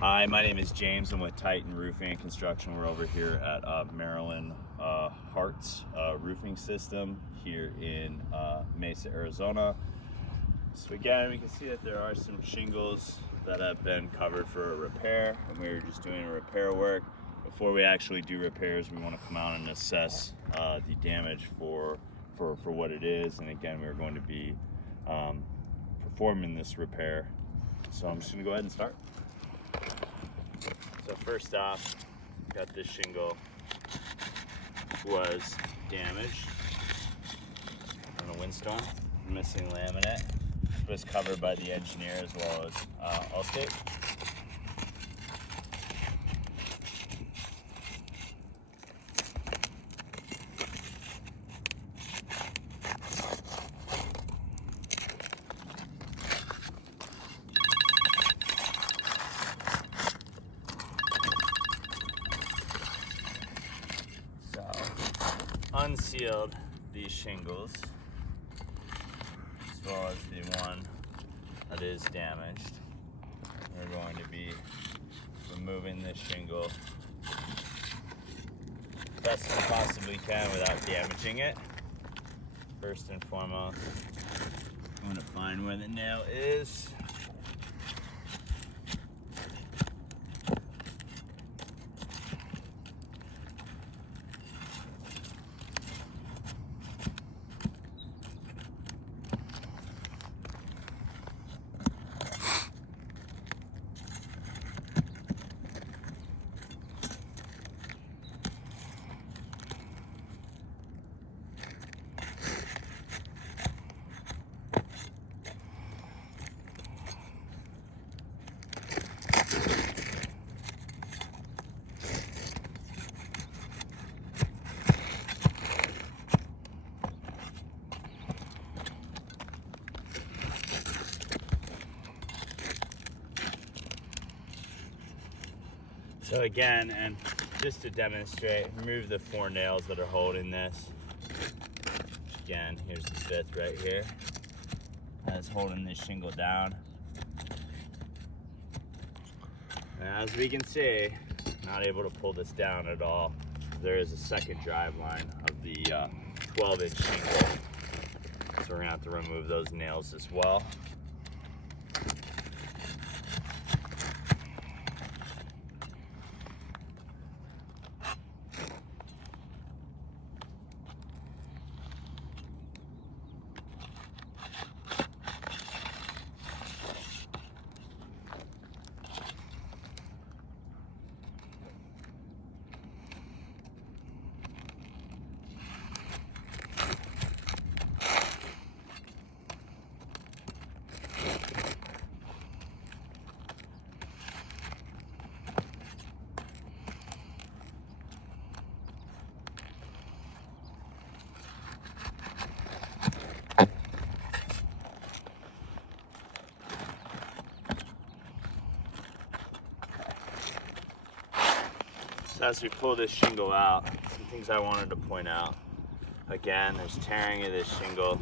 Hi, my name is James. I'm with Titan Roofing and Construction. We're over here at Maryland Hart's roofing system here in Mesa, Arizona. So again, we can see that there are some shingles that have been covered for a repair, and we were just doing a repair work. Before we actually do repairs, we want to come out and assess the damage for what it is. And again, we're going to be performing this repair. So I'm just going to go ahead and start. So first off, got this shingle was damaged from a windstorm, missing laminate. It was covered by the engineer as well as Allstate. Unsealed these shingles as well as the one that is damaged. We're going to be removing this shingle best we possibly can without damaging it. First and foremost, I'm going to find where the nail is. So again, and just to demonstrate, remove the 4 nails that are holding this. Again, here's the 5th right here. That's holding this shingle down. And as we can see, not able to pull this down at all. There is a second drive line of the 12-inch shingle. So we're gonna have to remove those nails as well. So as we pull this shingle out, some things I wanted to point out. Again, there's tearing of this shingle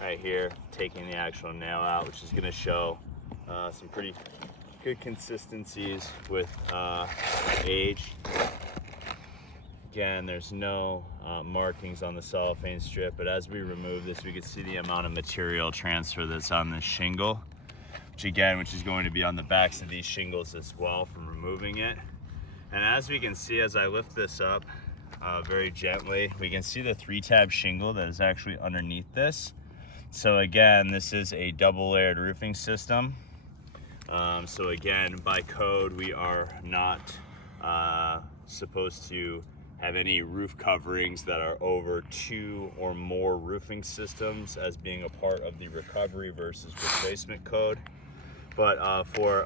right here, taking the actual nail out, which is gonna show some pretty good consistencies with age. Again, there's no markings on the cellophane strip, but as we remove this, we can see the amount of material transfer that's on this shingle, which is going to be on the backs of these shingles as well from removing it. And as we can see, as I lift this up very gently, we can see the 3-tab shingle that is actually underneath this. So again, this is a double layered roofing system. So again, by code, we are not supposed to have any roof coverings that are over 2 or more roofing systems as being a part of the recovery versus replacement code. But for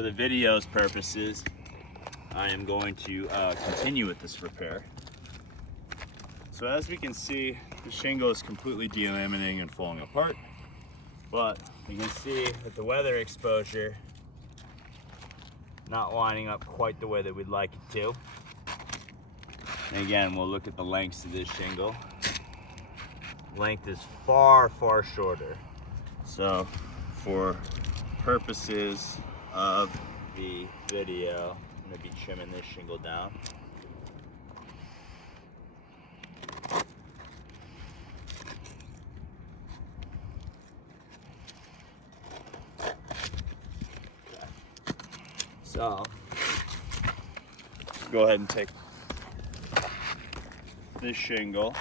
the video's purposes, I am going to continue with this repair. So as we can see, the shingle is completely delaminating and falling apart, but you can see that the weather exposure not lining up quite the way that we'd like it to. And again, we'll look at the lengths of this shingle. Length is far, far shorter. So for purposes of the video, I'm going to be trimming this shingle down. So, go ahead and take this shingle.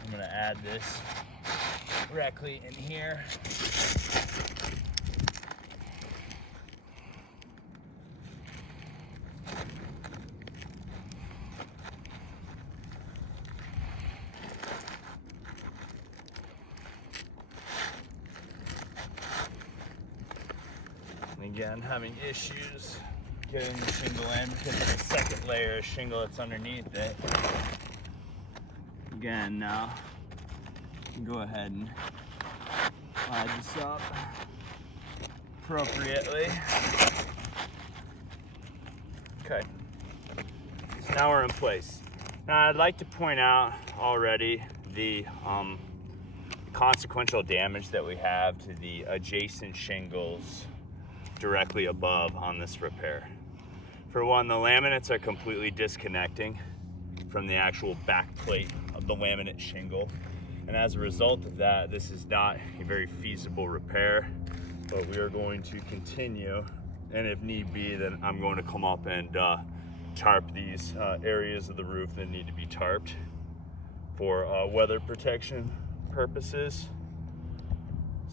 I'm going to add this directly in here. Again, having issues getting the shingle in because of the second layer of shingle that's underneath it. Again, now you can go ahead and line this up appropriately. Okay, so now we're in place. Now I'd like to point out already the consequential damage that we have to the adjacent shingles directly above on this repair. For one, the laminates are completely disconnecting from the actual back plate of the laminate shingle. And as a result of that, this is not a very feasible repair, but we are going to continue. And if need be, then I'm going to come up and tarp these areas of the roof that need to be tarped for weather protection purposes.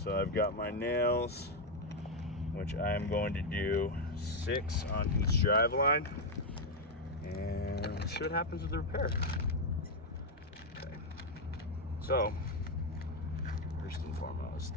So I've got my nails, which I'm going to do 6 on each drive line, and see what happens with the repair. Okay. So, first and foremost,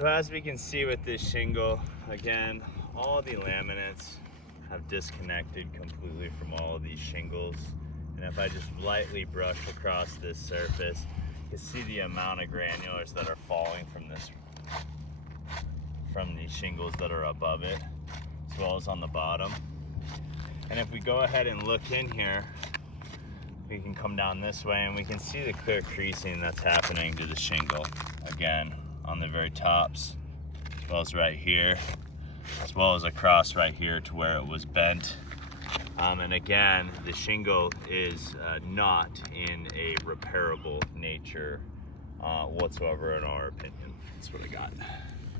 so as we can see with this shingle, again, all the laminates have disconnected completely from all of these shingles. And if I just lightly brush across this surface, you can see the amount of granulars that are falling from this these shingles that are above it, as well as on the bottom. And if we go ahead and look in here, we can come down this way and we can see the clear creasing that's happening to the shingle. Again, on the very tops, as well as right here, as well as across right here to where it was bent. And again, the shingle is not in a repairable nature whatsoever in our opinion. That's what I got.